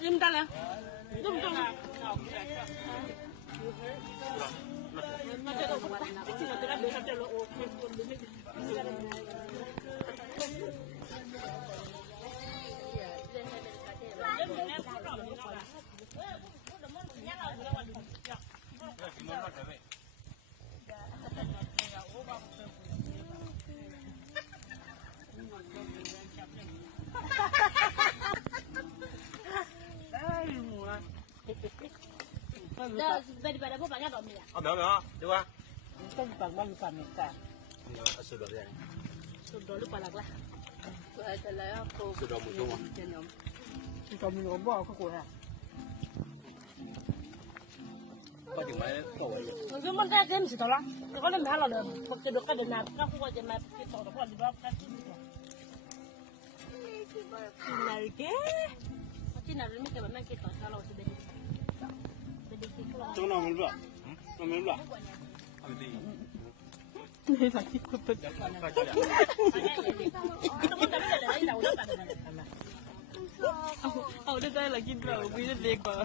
Im ta nè. Đúng không? Daripada apa banyak dong ya? Oh, benar, coba. Kan bang kan kan. Sudah ya. Sudah lupa lah. Sudah muncul. Kita minum apa aku ya? Có chừng mấy cổ vậy? Cái món cái gì đó là, có nên mấy lần rồi, một cái đồ cái điện nào, nó không có gì mà cái tổ đó có gì đó cái gì đó. Này cái, cái nào mới cái mà cái tổ sao lâu thì Chỗ nào mình rửa? Nó mình rửa. Này là cái cục thịt. Đây là cái đầu bị nó đẹp quá.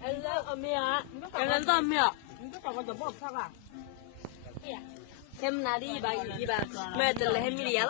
Hello, Amia. Hello, Amia. Em nào đi bà mẹ từ là em đi á?